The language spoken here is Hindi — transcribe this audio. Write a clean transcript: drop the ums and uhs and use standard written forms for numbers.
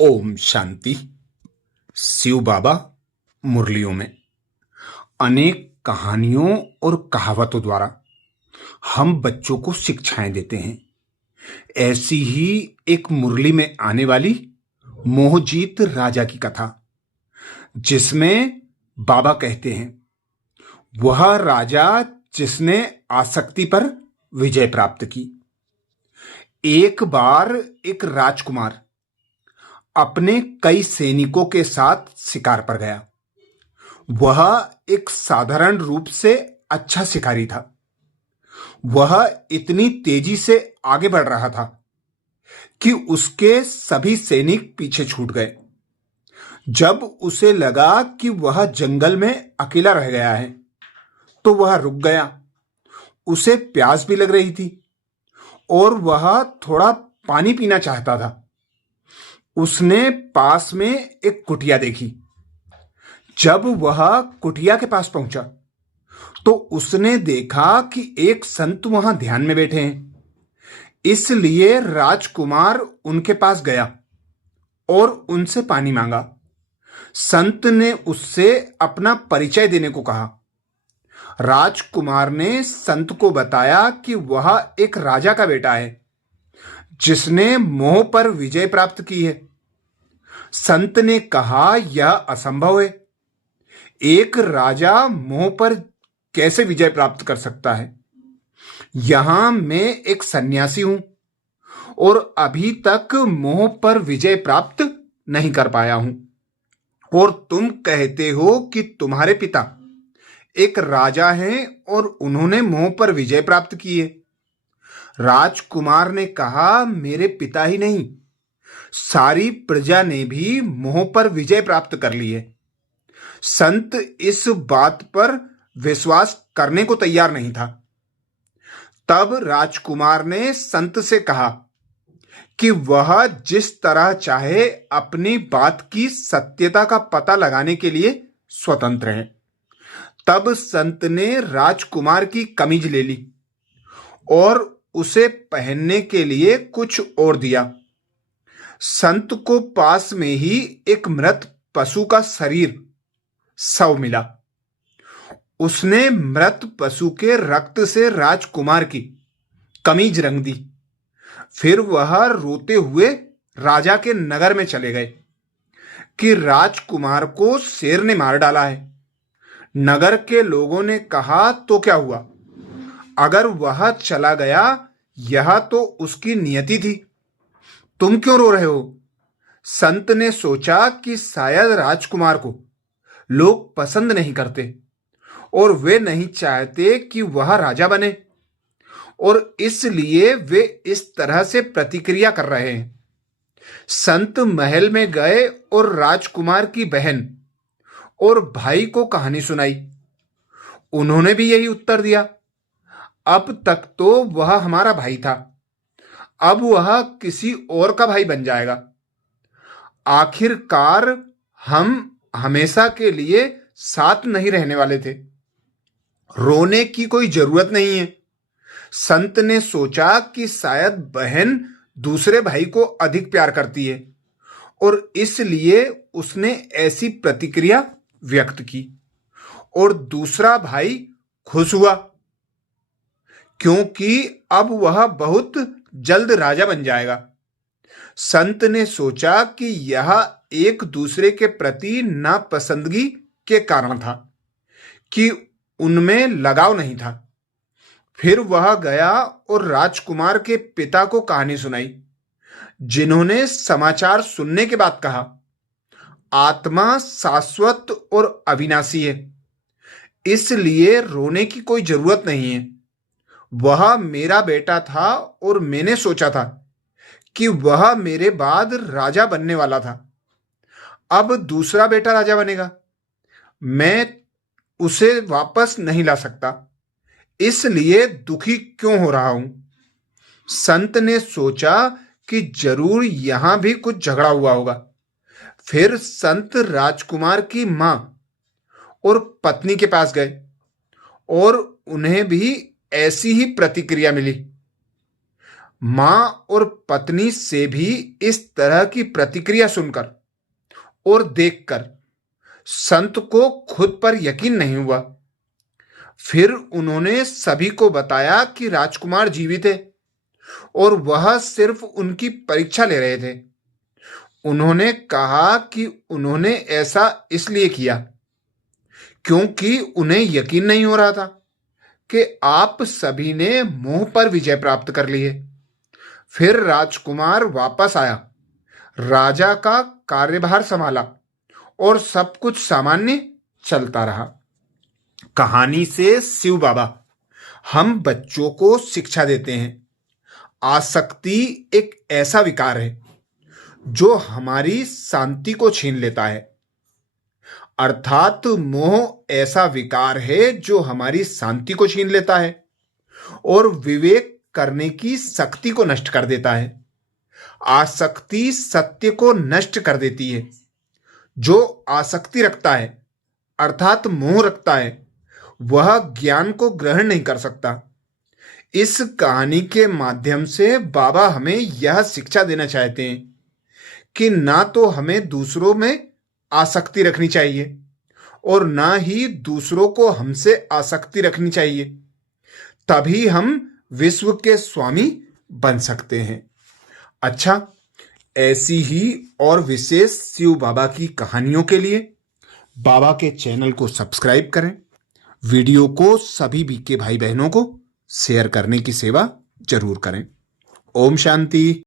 ओम शांति। शिव बाबा मुरलियों में अनेक कहानियों और कहावतों द्वारा हम बच्चों को शिक्षाएं देते हैं। ऐसी ही एक मुरली में आने वाली मोहजीत राजा की कथा, जिसमें बाबा कहते हैं वह राजा जिसने आसक्ति पर विजय प्राप्त की। एक बार एक राजकुमार अपने कई सैनिकों के साथ शिकार पर गया। वह एक साधारण रूप से अच्छा शिकारी था। वह इतनी तेजी से आगे बढ़ रहा था कि उसके सभी सैनिक पीछे छूट गए। जब उसे लगा कि वह जंगल में अकेला रह गया है, तो वह रुक गया। उसे प्यास भी लग रही थी और वह थोड़ा पानी पीना चाहता था। उसने पास में एक कुटिया देखी। जब वह कुटिया के पास पहुंचा तो उसने देखा कि एक संत वहां ध्यान में बैठे हैं। इसलिए राजकुमार उनके पास गया और उनसे पानी मांगा। संत ने उससे अपना परिचय देने को कहा। राजकुमार ने संत को बताया कि वह एक राजा का बेटा है जिसने मोह पर विजय प्राप्त की है। संत ने कहा, यह असंभव है। एक राजा मोह पर कैसे विजय प्राप्त कर सकता है? यहां मैं एक सन्यासी हूं और अभी तक मोह पर विजय प्राप्त नहीं कर पाया हूं, और तुम कहते हो कि तुम्हारे पिता एक राजा हैं और उन्होंने मोह पर विजय प्राप्त की है। राजकुमार ने कहा, मेरे पिता ही नहीं, सारी प्रजा ने भी मोह पर विजय प्राप्त कर ली है। संत इस बात पर विश्वास करने को तैयार नहीं था। तब राजकुमार ने संत से कहा कि वह जिस तरह चाहे अपनी बात की सत्यता का पता लगाने के लिए स्वतंत्र है। तब संत ने राजकुमार की कमीज ले ली और उसे पहनने के लिए कुछ और दिया। संत को पास में ही एक मृत पशु का शरीर शव मिला। उसने मृत पशु के रक्त से राजकुमार की कमीज रंग दी। फिर वह रोते हुए राजा के नगर में चले गए कि राजकुमार को शेर ने मार डाला है। नगर के लोगों ने कहा, तो क्या हुआ? अगर वह चला गया, यह तो उसकी नियति थी। तुम क्यों रो रहे हो? संत ने सोचा कि शायद राजकुमार को लोग पसंद नहीं करते और वे नहीं चाहते कि वह राजा बने, और इसलिए वे इस तरह से प्रतिक्रिया कर रहे हैं। संत महल में गए और राजकुमार की बहन और भाई को कहानी सुनाई। उन्होंने भी यही उत्तर दिया, अब तक तो वह हमारा भाई था, अब वह किसी और का भाई बन जाएगा। आखिरकार हम हमेशा के लिए साथ नहीं रहने वाले थे। रोने की कोई जरूरत नहीं है। संत ने सोचा कि शायद बहन दूसरे भाई को अधिक प्यार करती है और इसलिए उसने ऐसी प्रतिक्रिया व्यक्त की, और दूसरा भाई खुश हुआ क्योंकि अब वह बहुत जल्द राजा बन जाएगा। संत ने सोचा कि यह एक दूसरे के प्रति नापसंदगी के कारण था, कि उनमें लगाव नहीं था। फिर वह गया और राजकुमार के पिता को कहानी सुनाई, जिन्होंने समाचार सुनने के बाद कहा, आत्मा शाश्वत और अविनाशी है, इसलिए रोने की कोई जरूरत नहीं है। वह मेरा बेटा था और मैंने सोचा था कि वह मेरे बाद राजा बनने वाला था। अब दूसरा बेटा राजा बनेगा। मैं उसे वापस नहीं ला सकता, इसलिए दुखी क्यों हो रहा हूं? संत ने सोचा कि जरूर यहां भी कुछ झगड़ा हुआ होगा। फिर संत राजकुमार की मां और पत्नी के पास गए और उन्हें भी ऐसी ही प्रतिक्रिया मिली। मां और पत्नी से भी इस तरह की प्रतिक्रिया सुनकर और देखकर संत को खुद पर यकीन नहीं हुआ। फिर उन्होंने सभी को बताया कि राजकुमार जीवित है और वह सिर्फ उनकी परीक्षा ले रहे थे। उन्होंने कहा कि उन्होंने ऐसा इसलिए किया क्योंकि उन्हें यकीन नहीं हो रहा था कि आप सभी ने मोह पर विजय प्राप्त कर ली है। फिर राजकुमार वापस आया, राजा का कार्यभार संभाला और सब कुछ सामान्य चलता रहा। कहानी से शिव बाबा हम बच्चों को शिक्षा देते हैं। आसक्ति एक ऐसा विकार है जो हमारी शांति को छीन लेता है, अर्थात मोह ऐसा विकार है जो हमारी शांति को छीन लेता है और विवेक करने की शक्ति को नष्ट कर देता है। आसक्ति सत्य को नष्ट कर देती है। जो आसक्ति रखता है अर्थात मोह रखता है, वह ज्ञान को ग्रहण नहीं कर सकता। इस कहानी के माध्यम से बाबा हमें यह शिक्षा देना चाहते हैं कि ना तो हमें दूसरों में आसक्ति रखनी चाहिए और ना ही दूसरों को हमसे आसक्ति रखनी चाहिए। तभी हम विश्व के स्वामी बन सकते हैं। अच्छा, ऐसी ही और विशेष शिव बाबा की कहानियों के लिए बाबा के चैनल को सब्सक्राइब करें। वीडियो को सभी बीके भाई बहनों को शेयर करने की सेवा जरूर करें। ओम शांति।